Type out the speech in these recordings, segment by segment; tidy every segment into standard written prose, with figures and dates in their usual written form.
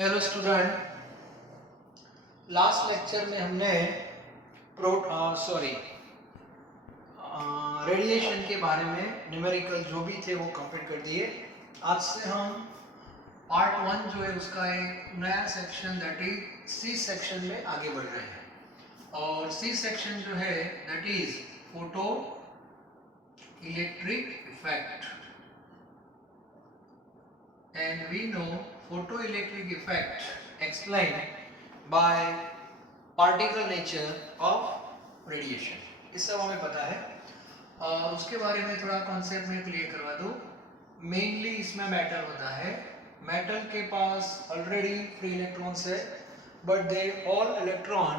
Hello student, last lecture में हमने radiation के बारे में न्यूमेरिकल जो भी थे वो कंप्लीट कर दिए। आज से हम पार्ट 1 जो है उसका एक नया section that is C section में आगे बढ़ रहे हैं। और सी सेक्शन जो है that is photo electric effect. And we know photoelectric effect explained by particle nature of radiation। इस सब हमें पता है और उसके बारे में थोड़ा कॉन्सेप्ट में क्लियर करवा दूँ। मेनली इसमें मेटल होता है, मेटल के पास ऑलरेडी फ्री इलेक्ट्रॉन्स है, but they all electron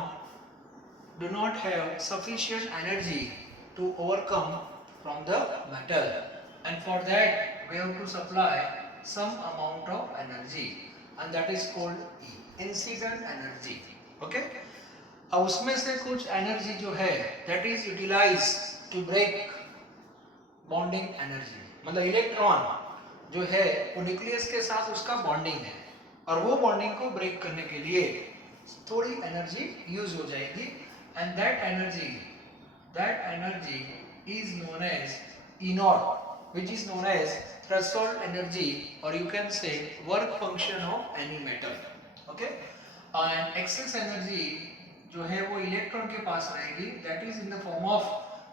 do not have sufficient energy to overcome from the metal, and for that we have to supply some amount of energy and that is called E, incident energy। okay, अब उसमें से कुछ energy जो है that is utilized to break bonding energy, मतलब electron जो है वो न्यूक्लियस के साथ उसका बॉन्डिंग है और वो बॉन्डिंग को ब्रेक करने के लिए थोड़ी एनर्जी यूज हो जाएगी, and that energy is known as E naught, which is known as threshold energy, or you can say work function of any metal। okay, and excess energy जो है वो इलेक्ट्रॉन के पास रहेगी, that is in the form of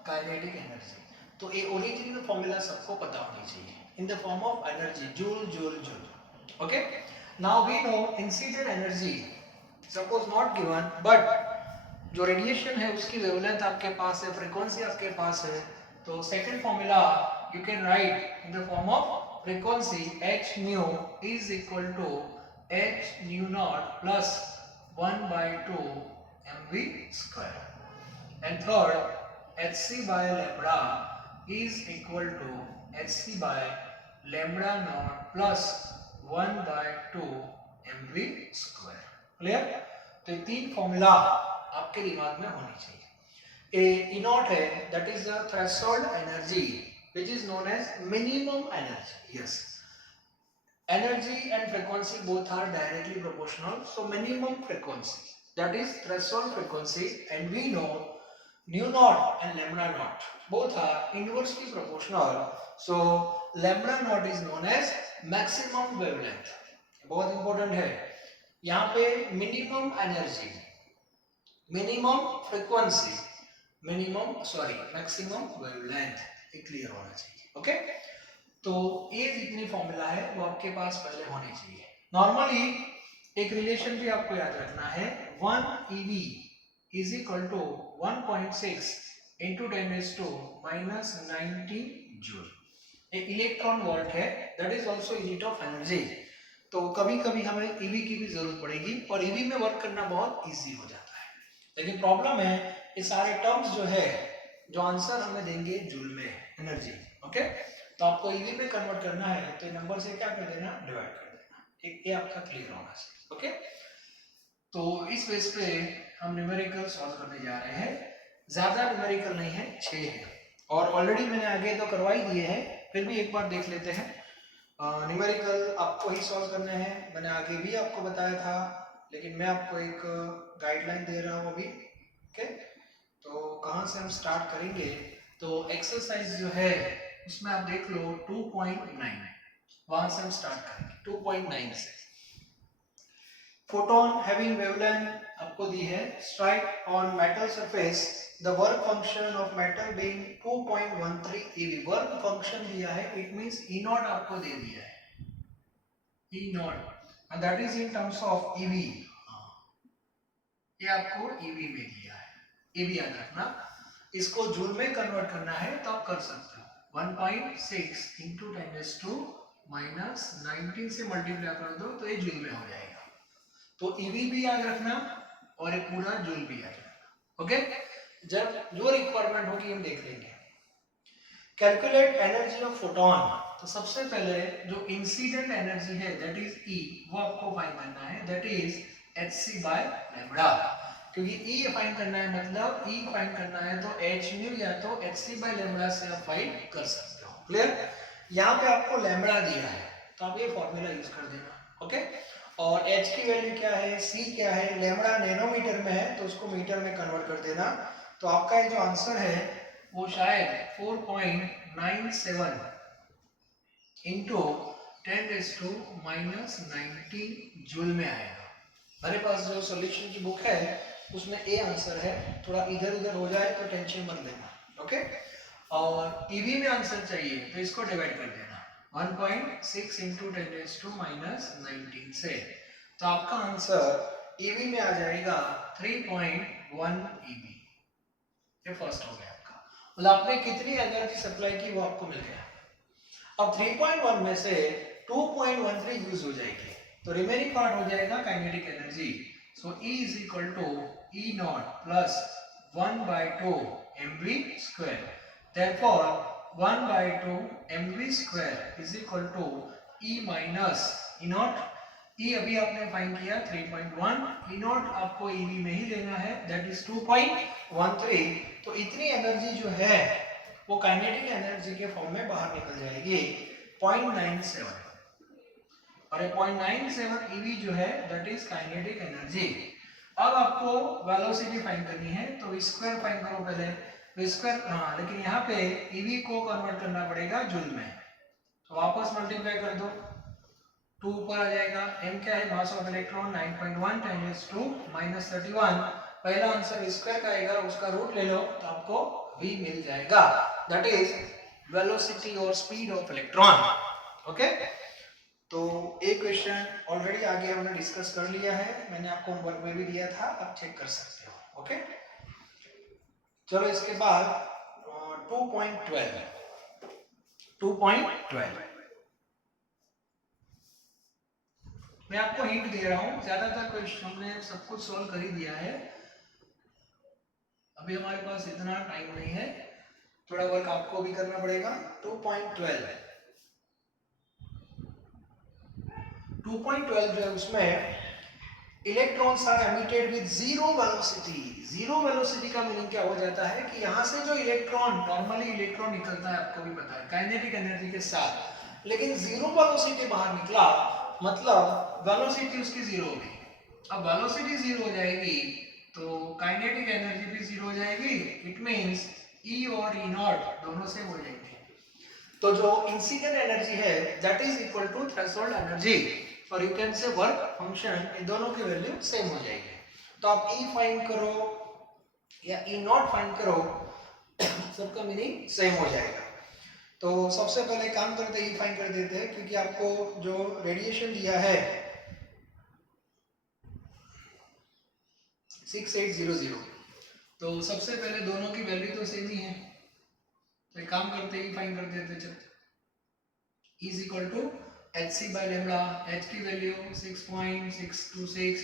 kinetic energy। तो ये original formula सबको पता होनी चाहिए, in the form of energy joule joule joule। okay, now we know incident energy suppose not given, but जो रेडिएशन है उसकी वेवलेंथ आपके पास है, फ्रीक्वेंसी आपके पास है, तो second formula you can write in the form of frequency h nu is equal to h nu naught plus 1/2 mv square, and third hc by lambda is equal to hc by lambda naught plus 1/2 mv square। Clear? तो ये तीन formula आपके दिमाग में होनी चाहिए। E naught है that is the threshold energy which is known as minimum energy. Yes, energy and frequency both are directly proportional, so minimum frequency that is threshold frequency, and we know nu naught and lambda naught both are inversely proportional, so lambda naught is known as maximum wavelength। बहुत important है यहाँ पे, minimum energy, minimum frequency, maximum wavelength, ये clear होना चाहिए। Okay, तो ये जितनी फॉर्मूला है वो आपके पास पहले होनी चाहिए। नॉर्मली एक रिलेशन भी आपको याद रखना है, 1 eV is equal to 1.6 into 10⁻⁻90 joule. एक इलेक्ट्रॉन वोल्ट है, that is also unit of energy. तो कभी कभी हमें ईवी की भी जरूरत पड़ेगी और ईवी में वर्क करना बहुत इजी हो जाता है, लेकिन प्रॉब्लम है ये सारे टर्म्स जो है जो आंसर हमें देंगे जूल में एनर्जी। ओके, तो आपको ईवी में कन्वर्ट करना है तो नंबर से क्या कर देना, डिवाइड कर देना। एक ये आपका क्लियर होना चाहिए। ओके, तो इस बेस पे हम न्यूमेरिकल सॉल्व करने जा रहे हैं। ज्यादा न्यूमेरिकल नहीं है, 6 है, और ऑलरेडी मैंने आगे तो करवा ही दिए हैं, फिर भी एक बार देख लेते हैं। न्यूमेरिकल आपको ही सॉल्व करने हैं, मैंने आगे भी आपको बताया था, लेकिन मैं आपको एक गाइडलाइन दे रहा हूँ अभी। ओके, तो कहाँ से हम स्टार्ट करेंगे, तो एक्सरसाइज जो है उसमें आप देख लो 2.9, वहां से हम स्टार्ट करेंगे 2.9 से। फोटोन हैविंग वेवलेंथ आपको दी है, strike on metal surface, the work function of metal being 2.13 eV। Work function दिया है, इट मींस E नॉट आपको दे दिया है, E not, and that is in terms of EV। ये आपको EV में दिया है, EV याद रखना। इसको जूल में कन्वर्ट करना है तो आप कर सकते हो, 1.6 into 10⁻⁻19 से मल्टीप्लाई कर दो तो ये जूल में हो जाएगा। तो EV भी याद रखना और एक पूरा जूल भी याद रखना। ओके, जब जो रिक्वायरमेंट होगी हम देख लेंगे। कैलकुलेट एनर्जी ऑफ फोटोन, तो सबसे पहले जो इंसिडेंट एनर्जी है दैट इज E, वो आपको फाइंड करना है, that is hc by lambda। क्योंकि E फाइंड करना है, मतलब E फाइंड करना है तो h nu या तो hc by lambda से आप फाइंड कर सकते हो। क्लियर? यहाँ पे आपको लैम्बडा दिया है तो आप ये फॉर्मूला यूज कर देना। ओके, और h की वैल्यू क्या है, c क्या है, लैम्बडा नैनोमीटर में है तो उसको मीटर में कन्वर्ट कर देना। तो आपका ये जो आंसर है वो शायद 4.97 इंटू 10⁻⁻90 जूल में आएगा। मेरे पास जो सॉल्यूशन की बुक है उसमें ए आंसर है, थोड़ा इधर उधर हो जाए तो टेंशन मत लेना, ओके। और ईवी में आंसर चाहिए तो इसको डिवाइड कर देना 1.6 इंटू 10⁻⁻19 से, तो आपका आंसर ईवी में आ जाएगा 3.1 ईवी। ये फर्स्ट हो गया आपका, मतलब आपने कितनी एनर्जी सप्लाई की वो आपको मिल गया। अब 3.1 में से 2.13 यूज हो जाएगी तो रिमेनिंग पार्ट हो जाएगा kinetic energy. So E is equal to E naught plus 1/2 mv square, therefore 1/2 mv square is equal to E minus E naught. E अभी आपने फाइंड किया 3.1, E नॉट आपको EV में ही लेना है, दैट इज 2.13। तो इतनी एनर्जी जो है वो काइनेटिक एनर्जी के फॉर्म में बाहर निकल जाएगी 0.97, और 0.97 eV जो है दैट इज काइनेटिक एनर्जी। अब आपको वेलोसिटी फाइंड करनी है तो स्क्वायर फाइंड करो पहले, तो स्क्वायर हाँ, लेकिन यहाँ पे eV को कन्वर्ट करना पड़ेगा जूल में, तो वापस मल्टीप्लाई कर दो, 2 ऊपर आ जाएगा। m क्या है, मास ऑफ इलेक्ट्रॉन 9.1 10⁻⁻31। पहला आंसर स्क्वायर का आएगा, उसका रूट ले लो तो आपको v मिल जाएगा, दैट इज वेलोसिटी और स्पीड ऑफ इलेक्ट्रॉन, ओके। तो एक क्वेश्चन ऑलरेडी आगे हमने डिस्कस कर लिया है, मैंने आपको होमवर्क में भी दिया था, आप चेक कर सकते हो, ओके। चलो इसके बाद 2.12 मैं आपको हिंट दे रहा हूं, ज्यादातर क्वेश्चन हमने सब कुछ सॉल्व कर ही दिया है, अभी हमारे पास इतना टाइम नहीं है, थोड़ा वर्क आपको भी करना पड़ेगा। 2.12 जो है उसमें electrons are emitted with zero velocity. Zero velocity का मीनिंग क्या हो जाता है कि यहाँ से जो इलेक्ट्रॉन, नॉर्मली इलेक्ट्रॉन निकलता है आपको भी पता है काइनेटिक एनर्जी के साथ, लेकिन जीरो वेलोसिटी बाहर निकला मतलब वेलोसिटी उसकी जीरो होगी। अब वेलोसिटी जीरो हो जाएगी तो काइनेटिक एनर्जी भी जीरो हो जाएगी, इट मींस E और E नॉट दोनों सेम हो जाएंगे। तो जो इंसिडेंट एनर्जी है that is equal to threshold energy, और you can say work function, इन दोनों की वैल्यू सेम हो जाएगी। तो आप E फाइंड करो या E नॉट फाइंड करो, सबका मीनिंग सेम हो जाएगा। तो सबसे पहले काम करते E फाइंड कर देते हैं, क्योंकि आपको जो रेडिएशन दिया है 6800, तो सबसे पहले दोनों की वैल्यू तो सेम ही है, तो एक काम करते ही फाइंड कर देते। चल E is equal to hc by lambda, h की value 6.626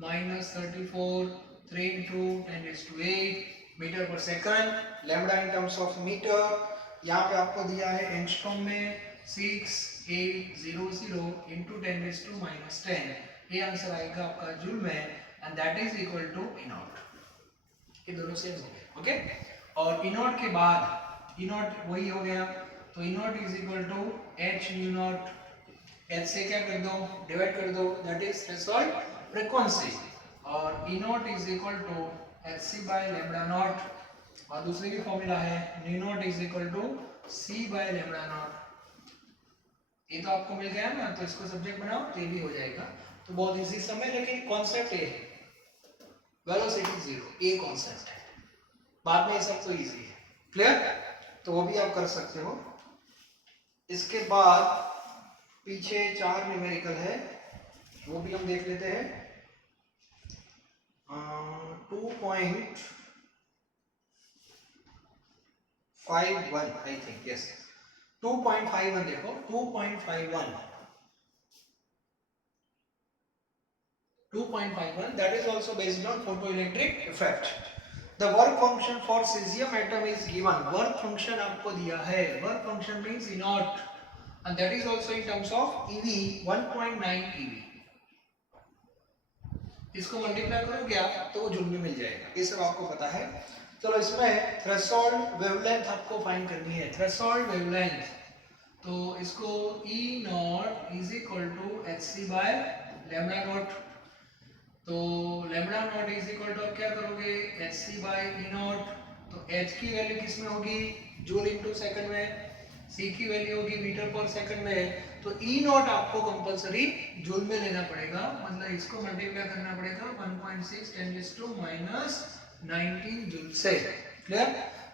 10⁻⁻34 3 into 10⁸ metre per second, lambda in terms of metre, यहाँ पे आपको दिया है एंगस्ट्रॉम में 6800 into 10⁻⁻10, ये आंसर आएगा आपका जूल में, and that is equal to E naught. ये दोनों सेम हो गए, ओके। और E नॉट के बाद E नॉट वही हो गया, तो E not is equal to h nu naught, h से क्या कर दो, डिवाइड कर दो, दैट इज थ्रेशोल्ड फ्रीक्वेंसी, और E not is equal to hc by lambda naught, और दूसरी भी फॉर्मूला है nu naught is equal to c by lambda naught. ये तो आपको मिल गया ना, तो इसको सब्जेक्ट बनाओ तो ये भी हो जाएगा। तो बहुत इजी समय, लेकिन कॉन्सेप्ट ये है, वेलोसिटी जीरो, ये कॉन्सेप्ट है, बाद में ये सब तो इजी है, क्लियर, तो वो भी आप कर सकते हो। इसके बाद पीछे 4 न्यूमेरिकल है, वो भी हम देख लेते हैं। 2.51 आई थिंक, यस 2.51 देखो, 2.51 that is also based on photoelectric effect. The work function for cesium atom is given, work function आपको दिया है, work function means E naught, and that is also in terms of EV 1.9 EV। इसको multiply करोगे आप तो वो joule में मिल जाएगा, ये सब आपको पता है। चलो इसमें थ्रेशोल्ड वेवलेंथ आपको फाइंड करनी है, थ्रेशोल्ड वेवलेंथ तो इसको E not is equal to H C by lambda not. तो lambda not is equal to, अब क्या करोगे, H C by E not. तो एच की वैल्यू किस में होगी, जूल इनटू सेकंड में, सी की वैल्यू होगी मीटर पर सेकंड में। तो ई नॉट आपको कंपलसरी जूल में लेना पड़ेगा, मतलब इसको मल्टीप्लाई करना पड़ेगा 1.6 10 -19 जूल से। क्लियर?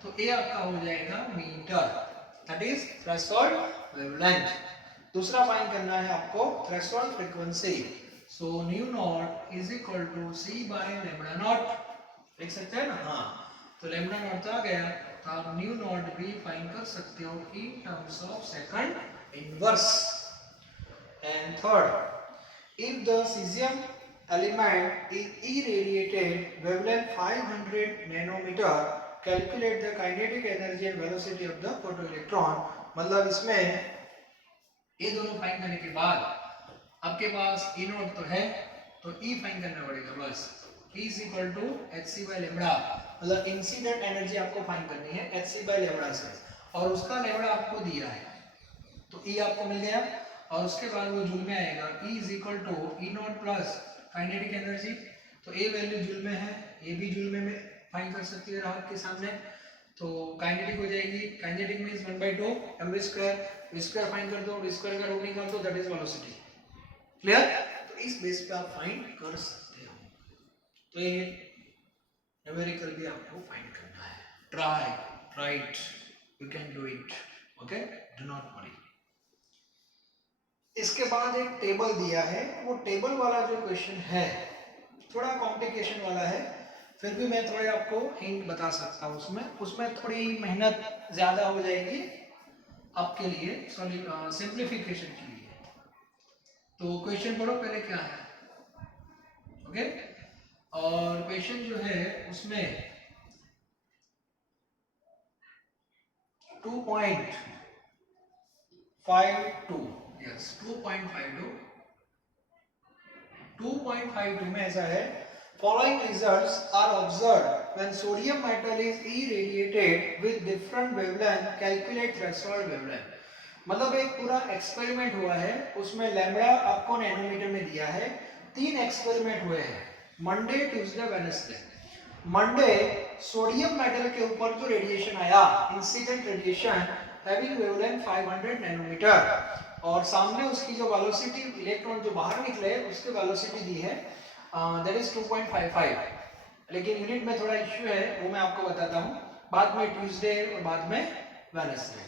तो ए आपका हो जाएगा metre, that is threshold wavelength. दूसरा फाइंड करना है आपको threshold frequency. So nu naught is equal to C by lambda naught, लिख सकते हैं ना? हाँ, तो लेमडा नॉट तो आ गया, तो आप न्यू नॉट भी फाइंड कर सकते हो इन terms of second inverse. And third, if the caesium element is irradiated wavelength 500 nanometer, calculate the kinetic energy and velocity of the photoelectron। मतलब इसमें ये दोनों फाइंड करने के बाद आपके पास E नॉट तो है, तो E फाइंड करना पड़ेगा बस। E is equal to hc by lambda, मतलब इंसिडेंट एनर्जी आपको फाइंड करनी है hc by lambda से, और उसका लैम्बडा आपको दिया है, तो E आपको मिल गया। और उसके बाद वो जूल में आएगा, E is equal to E naught plus kinetic energy. तो ए वैल्यू जूल में है, ए भी जूल में फाइंड कर सकती है आपके सामने। तो काइनेटिक हो जाएगी, kinetic means 1/2 mv square, v square find कर दो, v स्क्वायर का रूट निकाल दो, दैट इज वेलोसिटी। क्लियर? तो इस बेस पे आप फाइंड कर सकते हो। तो ये न्यूमेरिकल भी आपको फाइंड करना है। Try it, you can do it, okay, do not worry. इसके बाद एक टेबल दिया है, वो टेबल वाला जो क्वेश्चन है थोड़ा कॉम्प्लिकेशन वाला है, फिर भी मैं थोड़ा आपको हिंट बता सकता हूँ उसमें थोड़ी मेहनत ज़्यादा हो जाएगी आपके लिए, सिंप्लीफिकेशन के लिए। तो क्वेश्चन पढ़ो पहले क्या है, ओके। और क्वेश्चन जो है उसमें 2.52, यस 2.52 में ऐसा है, following results are observed when sodium metal is irradiated with different wavelength, calculate threshold wavelength। मतलब एक पूरा एक्सपेरिमेंट हुआ है, उसमें लैम्बडा आपको नैनोमीटर में दिया है। 3 एक्सपेरिमेंट हुए हैं, Monday, Tuesday, Wednesday. Monday sodium metal के ऊपर जो रेडिएशन आया, incident radiation having wavelength 500 nanometre, और सामने उसकी जो वेलोसिटी, इलेक्ट्रॉन जो बाहर निकले उसकी वेलोसिटी दी है दैट इज 2.55। लेकिन यूनिट में थोड़ा इश्यू है, वो मैं आपको बताता हूँ बाद में, ट्यूसडे और बाद में वेडनेसडे।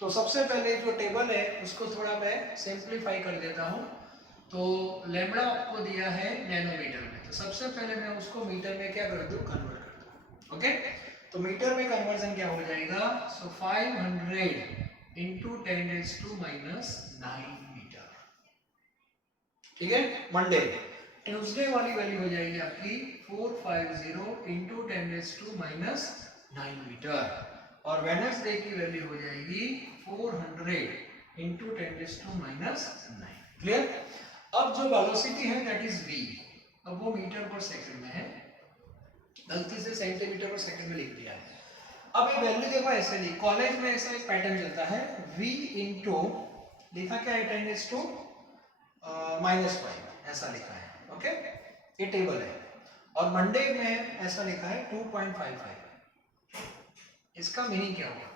तो सबसे पहले जो टेबल है उसको थोड़ा मैं सिंप्लीफाई कर देता हूँ। तो लैम्बडा आपको दिया है नैनोमीटर में, तो सबसे पहले मैं उसको मीटर में क्या कर दूँ, कन्वर्ट कर दूँ, ओके। तो मीटर में कन्वर्जन क्या हो जाएगा, सो 500 इंटू 10⁻⁻9 मीटर, ठीक है, मंडे। ट्यूसडे वाली वैल्यू हो जाएगी आपकी 450 इंटू 10⁻⁻9 मीटर, और वेडनेसडे की वैल्यू हो जाएगी 400 इंटू 10⁻⁹। क्लियर? अब जो वेलोसिटी है दैट इज v, अब वो मीटर पर सेकंड में है, गलती से सेंटीमीटर पर सेकंड में लिख दिया है। अब ये वैल्यू देखो ऐसे नहीं, कॉलेज में ऐसा एक पैटर्न चलता है, v इंटू लिखा क्या है 10⁻⁻5 ऐसा लिखा है, ओके, ये टेबल है। और मंडे में ऐसा लिखा है 2.55। इसका मीनिंग क्या होगा,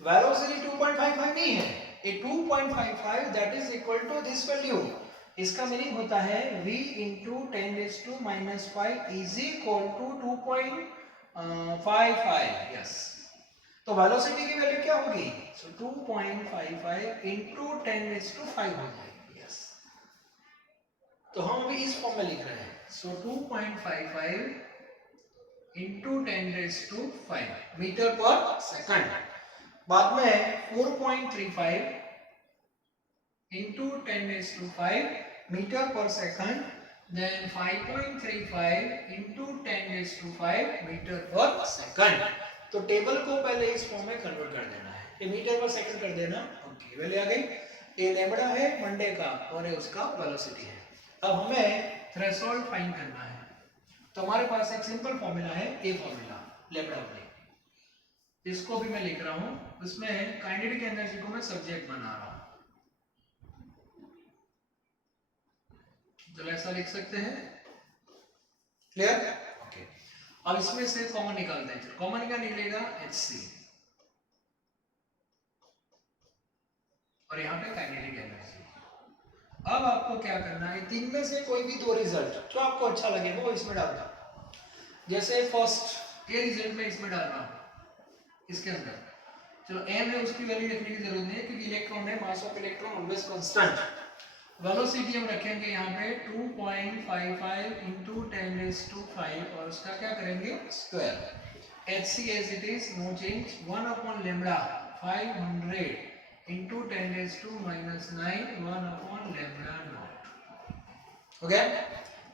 वेलोसिटी 2.55 नहीं है, ये 2.55 that is equal to this value. इसका मीनिंग होता है v into 10⁻⁵ is equal to 2.55, yes. तो वेलोसिटी की वैल्यू क्या होगी, सो 2.55 इंटू 10⁵ हो जाएगी, यस। तो हम अभी इस फॉर्म में लिख रहे हैं, सो 2.55 इंटू 10⁵ मीटर पर सेकंड, बाद में 4.35 into 10⁵ metre per second, then 5.35 into 10⁵ metre per second. तो टेबल को पहले इस फॉर्म में कन्वर्ट कर देना है, ये मीटर पर सेकंड कर देना, ओके, वैल्यू आ गई। ये लैम्बडा है मंडे का और ये उसका वेलोसिटी है। अब हमें थ्रेशोल्ड फाइंड करना है, तो हमारे पास एक सिंपल फॉर्मूला है, ए फॉर्मूला लैम्बडा वाली। इसको भी मैं लिख रहा हूं, उसमें काइनेटिक एनर्जी को मैं सब्जेक्ट बना रहा हूं, चलो ऐसा लिख सकते हैं, क्लियर? ओके, अब इसमें से कॉमन निकालते हैं, कॉमन क्या निकलेगा, Hc, और यहाँ पे काइनेटिक एनर्जी। अब आपको क्या करना है, तीन में से कोई भी दो रिजल्ट जो आपको अच्छा लगे वो इसमें डाल दो। जैसे फर्स्ट ये रिजल्ट में इसमें डाल रहा हूं, इसके अंदर चलो m है, उसकी वैल्यू लिखने की जरूरत नहीं है क्योंकि इलेक्ट्रॉन है, mass of electron always constant. Velocity हम रखेंगे यहाँ पे 2.55 into 10⁵ और उसका क्या करेंगे, square. Hc as it is, no change, 1 upon lambda 500 into 10⁻⁹ 1 upon lambda naught. Okay,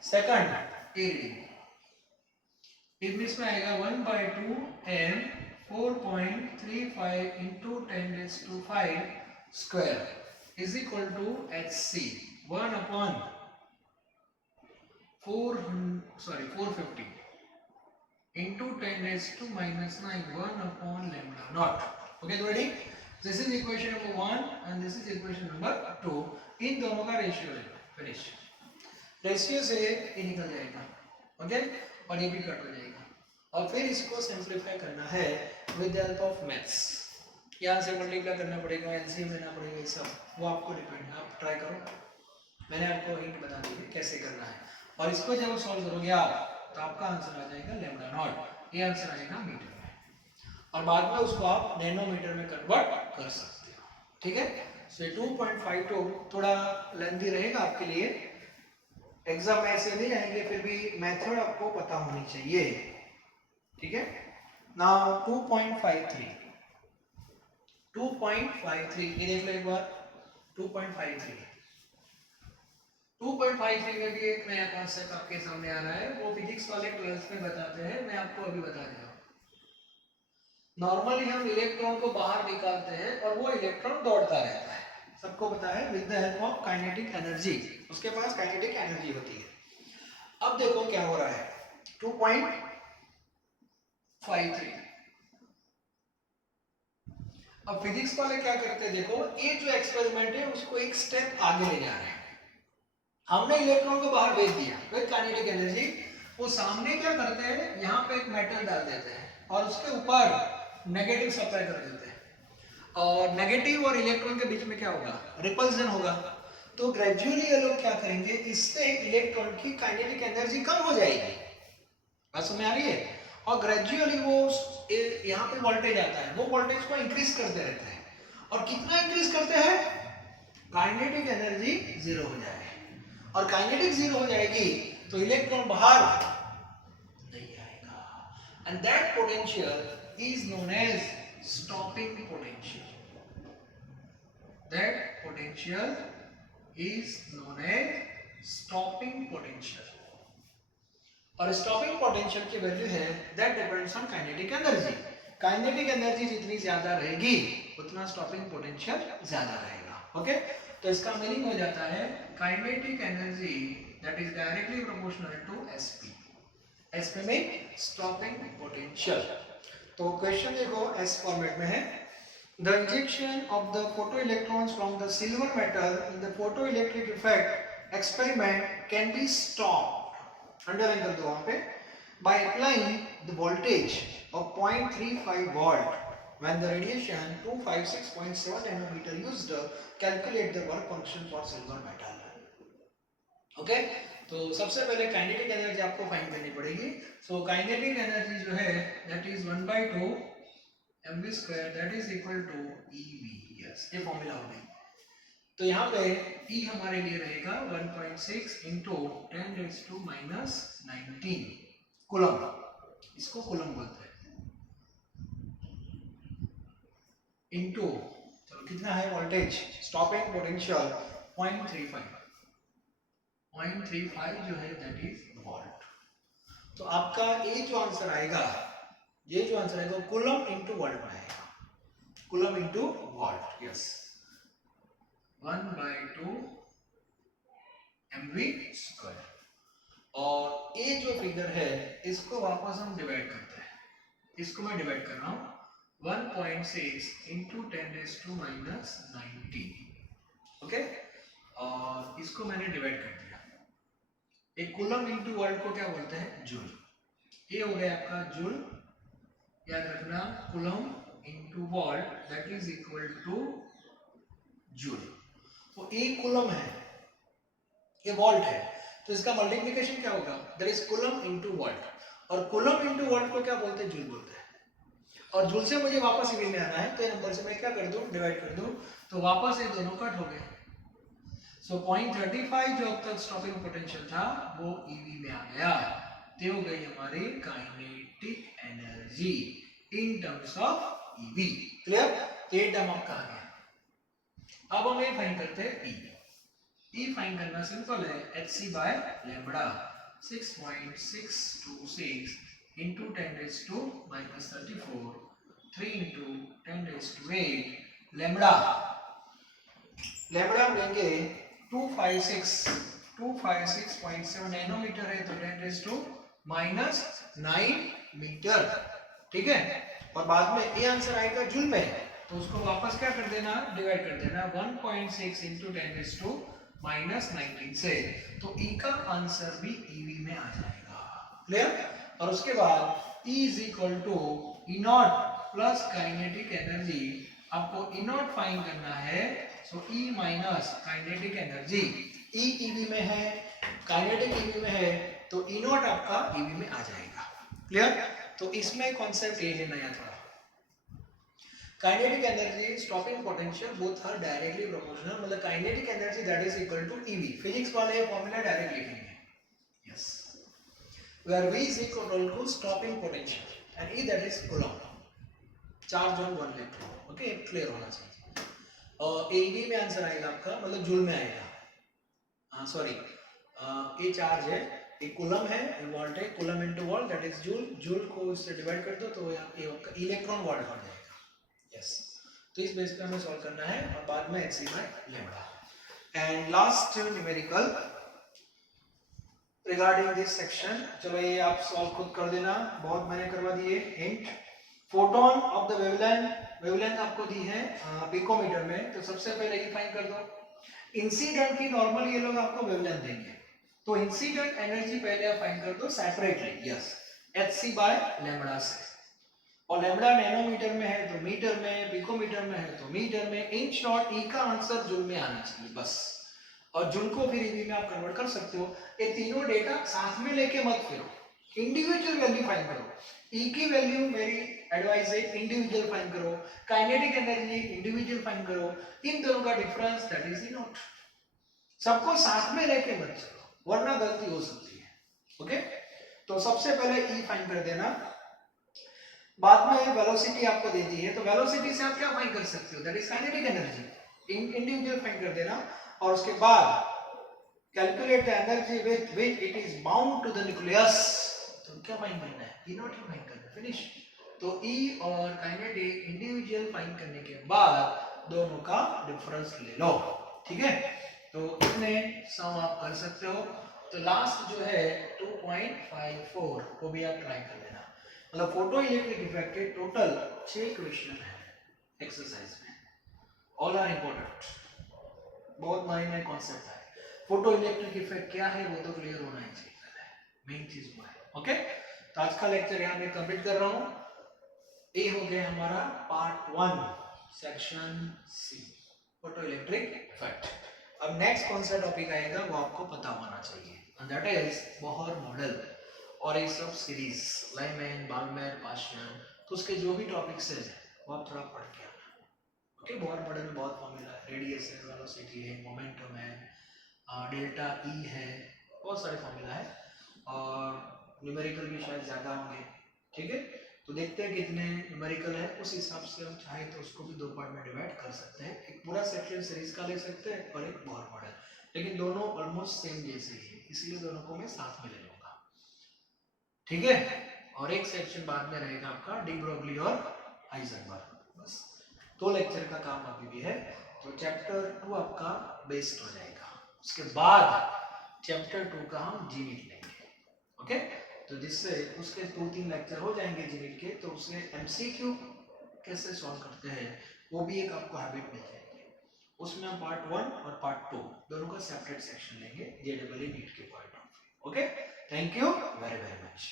second A reading, इसमें आएगा 1/2 m 4.35 into 10⁵ square is equal to Hc 1 upon 450 into 10⁻⁹ 1 upon lambda naught. Okay, ready? This is equation number 1 and this is equation number 2. इन दोनों का ratio है, finish. Ratio से ये निकल जाएगा, okay, और ये भी कट हो जाएगा, और फिर इसको सिंप्लीफाई करना है with the help of maths. यहाँ से मल्टीप्लाई करना पड़ेगा, एलसीएम लेना पड़ेगा, ये सब वो आपको डिपेंड है, आप ट्राई करो, मैंने आपको हिंट बता दी है कैसे करना है, और इसको जब सॉल्व करोगे आप तो आपका आंसर आ जाएगा लैम्डा नॉट, ये आंसर आएगा मीटर में, और बाद में उसको आप नैनोमीटर में कन्वर्ट कर सकते हो, ठीक है। सो 2.52 थोड़ा लेंथी रहेगा आपके लिए, एग्जाम में ऐसे नहीं आएंगे, फिर भी मेथड आपको पता होनी चाहिए, ठीक है। नाउ 2.53 ये देख लो एक बार, 2.53 में भी एक नया कॉन्सेप्ट आपके सामने आ रहा है, वो फिजिक्स वाले क्लास में बताते हैं, मैं आपको अभी बता रहा हूं। नॉर्मली हम इलेक्ट्रॉन को बाहर निकालते हैं और वो इलेक्ट्रॉन दौड़ता रहता है, सबको पता है, with the help of kinetic energy, उसके पास काइनेटिक एनर्जी होती है। अब देखो क्या हो रहा है, 2.53, अब फिजिक्स वाले क्या करते हैं, देखो ये जो एक्सपेरिमेंट है उसको एक स्टेप आगे ले जा रहे हैं। हमने इलेक्ट्रॉन को बाहर भेज दिया विद काइनेटिक एनर्जी, वो सामने क्या करते हैं, यहाँ पे एक मेटल डाल देते हैं और उसके ऊपर नेगेटिव सप्लाई कर देते हैं, और नेगेटिव और इलेक्ट्रॉन के बीच में क्या होगा, रिपल्जन होगा। तो ग्रेजुअली ये लोग क्या करेंगे, इससे इलेक्ट्रॉन की काइनेटिक एनर्जी कम हो जाएगी, बात समझ आ रही है, और ग्रेजुअली वो यहाँ पे वोल्टेज आता है, वो वोल्टेज को इंक्रीज करते रहते हैं, और कितना इंक्रीज करते हैं, काइनेटिक एनर्जी जीरो हो जाए, और काइनेटिक जीरो हो जाएगी तो इलेक्ट्रॉन बाहर नहीं आएगा, and that potential is known as stopping potential, that potential is known as stopping potential, और स्टॉपिंग पोटेंशियल की वैल्यू है that depends on kinetic energy, kinetic energy जितनी ज्यादा रहेगी उतना स्टॉपिंग पोटेंशियल ज्यादा रहेगा, ओके। तो इसका मीनिंग हो जाता है kinetic energy that is directly proportional to SP, SP में स्टॉपिंग पोटेंशियल। तो क्वेश्चन देखो एस फॉर्मेट में है, the injection of the photoelectrons from the silver metal in the photoelectric effect experiment can be stopped, underline कर दो वहां पे, by applying the voltage of 0.35 volt when the radiation 256.7 nanometer used, calculate the work function for silver metal. Okay, तो सबसे पहले kinetic energy आपको find करनी पड़ेगी। सो काइनेटिक एनर्जी जो है that is 1/2 mv² that is equal to ev, yes ये formula हो गई। तो यहाँ पे E हमारे लिए रहेगा 1.6 into 10⁻⁻19 कूलम, इसको कूलम बोलते हैं, इनटू चलो कितना है वोल्टेज, स्टॉपिंग पोटेंशियल 0.35 जो है दैट इज वोल्ट। तो आपका ये जो आंसर आएगा, ये जो आंसर आएगा कूलम इनटू वोल्ट में आएगा, coulomb into volt, yes 1/2 mv²। और ये जो फिगर है इसको वापस हम डिवाइड करते हैं, इसको मैं डिवाइड कर रहा हूं 1.6 into 10 raised to minus 19. Okay, और इसको मैंने डिवाइड कर दिया। एक कूलम इनटू वोल्ट को क्या बोलते हैं? जूल। ये हो गया आपका जूल, याद रखना, coulomb into volt that is equal two joule. तो एक कूलम है, ये वोल्ट है, तो इसका मल्टीप्लिकेशन क्या होगा? That is coulomb into volt, और कूलम इनटू वोल्ट को क्या बोलते हैं? जूल बोलते हैं। और जूल से मुझे वापस ईवी में आना है, तो ये नंबर से मैं क्या कर दूं? डिवाइड कर दूं, तो वापस ये दोनों कट हो गए। सो 0.35 जो अब तक स्टॉपिंग पोटेंशियल था वो ईवी में आ गया, तो हो गई हमारी kinetic energy in terms of EV. Clear? ये टर्म आपका आ गया। अब हम ये फाइंड करते हैं ई फाइंड करना सिंपल है, hc by lambda 6.626 into 10 raised to minus 34, 3 into 10 raised to 8 lambda हम लेंगे 256.7 नैनोमीटर है, तो 10 raised to minus 9 मीटर। ठीक है, और बाद में ये आंसर आएगा जूल में, तो उसको वापस क्या कर देना? डिवाइड कर देना 1.6 into 10 raised to minus 19 से, तो E का आंसर भी ईवी में आ जाएगा। क्लियर? और उसके बाद E is equal to E naught plus kinetic energy, आपको ई नॉट फाइंड करना है, so E minus kinetic energy. E eV में है, काइनेटिक ईवी में है, तो ई नॉट आपका ईवी में आ जाएगा। क्लियर? तो इसमें कॉन्सेप्ट ये है नया थोड़ा, kinetic energy stopping potential both are directly proportional, मतलब kinetic energy that is equal to EV. Physics वाले फॉर्मूला डायरेक्ट लिखेंगे। Yes, where V is equal to stopping potential and E that is coulomb, charge on one electron। Okay, clear होना चाहिए। और एवी में answer आएगा आपका, मतलब जूल में आएगा। हाँ सॉरी, ये चार्ज है, एक कूलम है, वोल्ट है, coulomb into volt that is joule. Joule को इससे डिवाइड कर दो तो ये इलेक्ट्रॉन वोल्ट हो जाएगा। यस, तो इस बेस पे हमें सॉल्व करना है, और बाद में hc by lambda. And last numerical regarding this section, चलो ये आप सॉल्व खुद कर देना, बहुत मैंने करवा दिए। Hint, photon of the wavelength आपको दी है पिकोमीटर में, तो सबसे पहले ये फाइंड कर दो। इंसिडेंट की नॉर्मली ये लोग आपको वेवलेंथ देंगे, तो इंसिडेंट एनर्जी पहले आप फाइंड कर दो separately. Yes, hc by lambda से, और लैम्बडा नैनोमीटर में है तो मीटर में, पिकोमीटर में है तो मीटर में। इन शॉर्ट ई का आंसर जूल में आना चाहिए बस, और जूल को फिर ईवी में आप कन्वर्ट कर सकते हो। ये तीनों डेटा साथ में लेके मत फिरो, इंडिविजुअल वैल्यू फाइंड करो। ई की वैल्यू मेरी एडवाइस है इंडिविजुअल फाइंड करो, काइनेटिक एनर्जी इंडिविजुअल फाइंड करो, इन दोनों का difference that is E not. सबको साथ में लेके मत चलो वरना गलती हो सकती है। ओके, तो सबसे पहले ई फाइंड कर देना, बाद में वेलोसिटी आपको दे दी है, तो वेलोसिटी से आप क्या फाइंड कर सकते हो? That is kinetic energy, individual find कर देना, और उसके बाद calculate the energy with which it is bound to the nucleus. तो क्या फाइंड करना है? ई नॉट फाइंड करना है, फिनिश। तो ई और काइनेटिक इंडिविजुअल फाइंड करने के बाद दोनों का डिफरेंस ले लो। ठीक है, तो इतने सम आप कर सकते हो। तो लास्ट जो है 2.54 को भी आप ट्राई कर लेना, मतलब फोटो इलेक्ट्रिक इफेक्ट के टोटल 6 क्वेश्चन है एक्सरसाइज में, ऑल आर इंपॉर्टेंट, बहुत नए कॉन्सेप्ट है। फोटो इलेक्ट्रिक इफेक्ट क्या है वो तो क्लियर होना ही चाहिए, मेन चीज वो है। ओके, तो आज का लेक्चर यहाँ मैं कंप्लीट कर रहा हूँ। ये हो गया हमारा part 1 section C, photo electric effect. अब नेक्स्ट कौन सा टॉपिक आएगा वो आपको पता होना चाहिए, and that is Bohr model और ये सब सीरीज, लाइमैन, बाल्मर, पाशियन, तो उसके जो भी टॉपिक्स है वो आप थोड़ा पढ़ के आना। ओके, बोहर मॉडल में बहुत फॉर्मूला है, रेडियस है, वेलोसिटी है, मोमेंटम है, डेल्टा ई है, बहुत सारे फॉर्मूला है, और न्यूमेरिकल भी शायद ज़्यादा होंगे। ठीक है, तो देखते हैं कितने न्यूमेरिकल है, उस हिसाब से हम चाहे तो उसको भी 2 पार्ट में डिवाइड कर सकते हैं। एक पूरा सेक्शन सीरीज का ले सकते हैं और एक बोहर मॉडल, लेकिन दोनों ऑलमोस्ट सेम जैसे ही है, इसलिए दोनों को मैं साथ में ले लूँगा। ठीक है, और एक सेक्शन बाद में रहेगा आपका डी ब्रोगली और हाइजेनबर्ग। बस 2 लेक्चर का काम अभी भी है, तो चैप्टर 2 आपका बेस्ड हो जाएगा, उसके बाद चैप्टर 2 का हम जीनिट लेंगे। ओके, तो जिससे उसके 2-3 लेक्चर हो जाएंगे जीनिट के, तो उसके एमसीक्यू कैसे सॉल्व करते हैं वो भी एक आपको हैबिट मिल जाएगी। उसमें हम पार्ट 1 और पार्ट 2 दोनों का सेपरेट सेक्शन लेंगे जेईई नीट के point of view. Okay, thank you very very much.